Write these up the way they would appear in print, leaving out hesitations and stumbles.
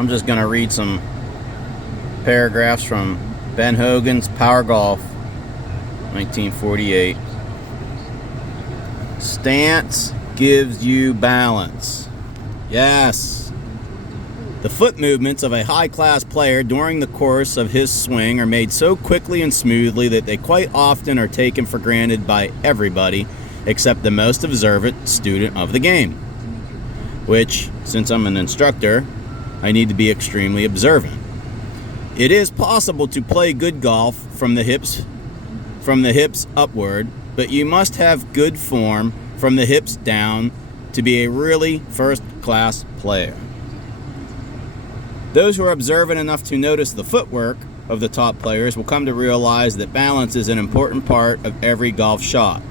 I'm just going to read some paragraphs from Ben Hogan's Power Golf, 1948. Stance gives you balance. Yes. The foot movements of a high-class player during the course of his swing are made so quickly and smoothly that they quite often are taken for granted by everybody except the most observant student of the game. Which, since I'm an instructor, I need to be extremely observant. It is possible to play good golf from the hips upward, but you must have good form from the hips down to be a really first-class player. Those who are observant enough to notice the footwork of the top players will come to realize that balance is an important part of every golf shot.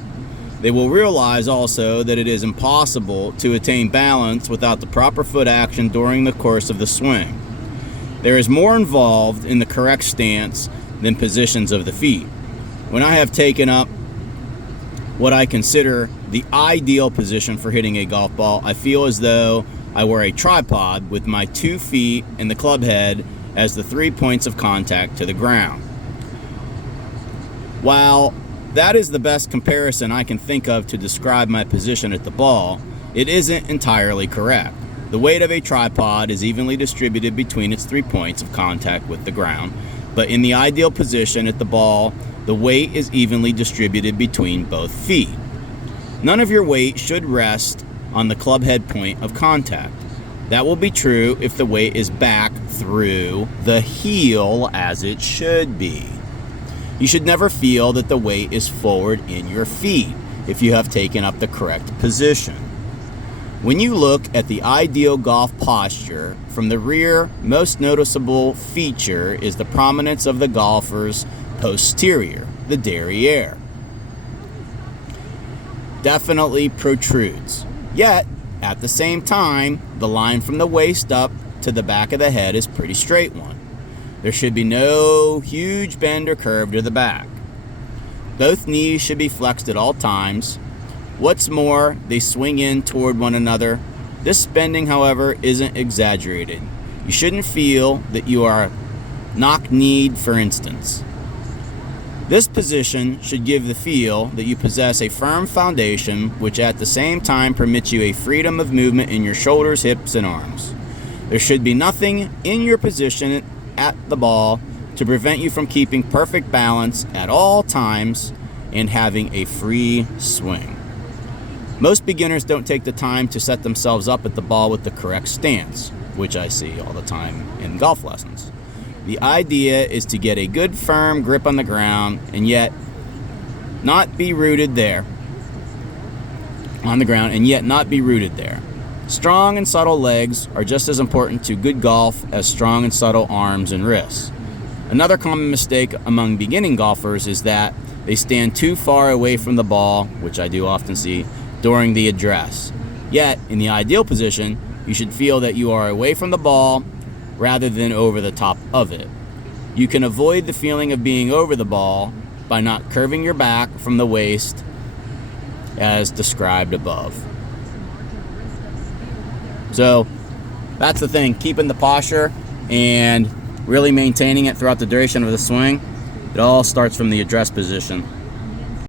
They will realize also that it is impossible to attain balance without the proper foot action during the course of the swing. There is more involved in the correct stance than positions of the feet. When I have taken up what I consider the ideal position for hitting a golf ball, I feel as though I were a tripod with my 2 feet and the club head as the 3 points of contact to the ground. While that is the best comparison I can think of to describe my position at the ball, it isn't entirely correct. The weight of a tripod is evenly distributed between its 3 points of contact with the ground, but in the ideal position at the ball, the weight is evenly distributed between both feet. None of your weight should rest on the club head point of contact. That will be true if the weight is back through the heel as it should be. You should never feel that the weight is forward in your feet if you have taken up the correct position. When you look at the ideal golf posture, from the rear, most noticeable feature is the prominence of the golfer's posterior, the derriere. Definitely protrudes. Yet, at the same time, the line from the waist up to the back of the head is a pretty straight one. There should be no huge bend or curve to the back. Both knees should be flexed at all times. What's more, they swing in toward one another. This bending, however, isn't exaggerated. You shouldn't feel that you are knock-kneed, for instance. This position should give the feel that you possess a firm foundation, which at the same time permits you a freedom of movement in your shoulders, hips, and arms. There should be nothing in your position at the ball to prevent you from keeping perfect balance at all times and having a free swing. Most beginners don't take the time to set themselves up at the ball with the correct stance, which I see all the time in golf lessons. The idea is to get a good firm grip on the ground and yet not be rooted there. Strong and subtle legs are just as important to good golf as strong and subtle arms and wrists. Another common mistake among beginning golfers is that they stand too far away from the ball, which I do often see, during the address. Yet, in the ideal position, you should feel that you are away from the ball rather than over the top of it. You can avoid the feeling of being over the ball by not curving your back from the waist as described above. So that's the thing, keeping the posture and really maintaining it throughout the duration of the swing. It all starts from the address position.